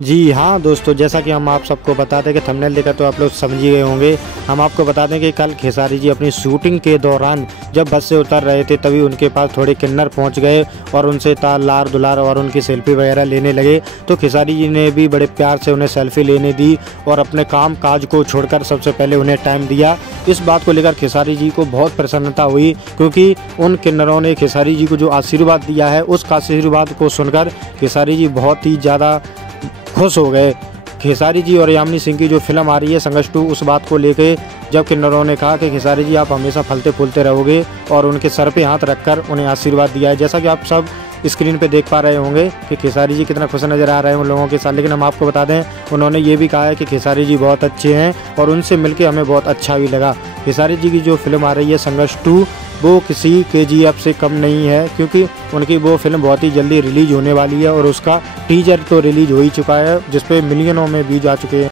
जी हाँ दोस्तों, जैसा कि हम आप सबको बता दें कि थंबनेल देखकर तो आप लोग समझ ही गए होंगे। हम आपको बता दें कि कल खेसारी जी अपनी शूटिंग के दौरान जब बस से उतर रहे थे, तभी उनके पास थोड़े किन्नर पहुंच गए और उनसे लार दुलार और उनकी सेल्फी वगैरह लेने लगे। तो खेसारी जी ने भी बड़े प्यार से उन्हें सेल्फी लेने दी और अपने काम काज को छोड़कर सबसे पहले उन्हें टाइम दिया। इस बात को लेकर खेसारी जी को बहुत प्रसन्नता हुई, क्योंकि उन किन्नरों ने खेसारी जी को जो आशीर्वाद दिया है, उस आशीर्वाद को सुनकर खेसारी जी बहुत ही ज़्यादा खुश हो गए। खेसारी जी और यामिनी सिंह की जो फिल्म आ रही है संघर्ष 2, उस बात को लेके जब किन्नरों ने कहा कि खेसारी जी आप हमेशा फलते फूलते रहोगे, और उनके सर पे हाथ रखकर उन्हें आशीर्वाद दिया है। जैसा कि आप सब स्क्रीन पे देख पा रहे होंगे कि खेसारी जी कितना खुश नज़र आ रहे हैं उन लोगों के साथ। लेकिन हम आपको बता दें, उन्होंने ये भी कहा है कि खेसारी जी बहुत अच्छे हैं और उनसे मिलके हमें बहुत अच्छा भी लगा। खेसारी जी की जो फिल्म आ रही है संघर्ष 2, वो किसी KGF से कम नहीं है, क्योंकि उनकी वो फिल्म बहुत ही जल्दी रिलीज होने वाली है और उसका टीजर तो रिलीज हो ही चुका है, जिस पे मिलियनों में व्यूज आ चुके हैं।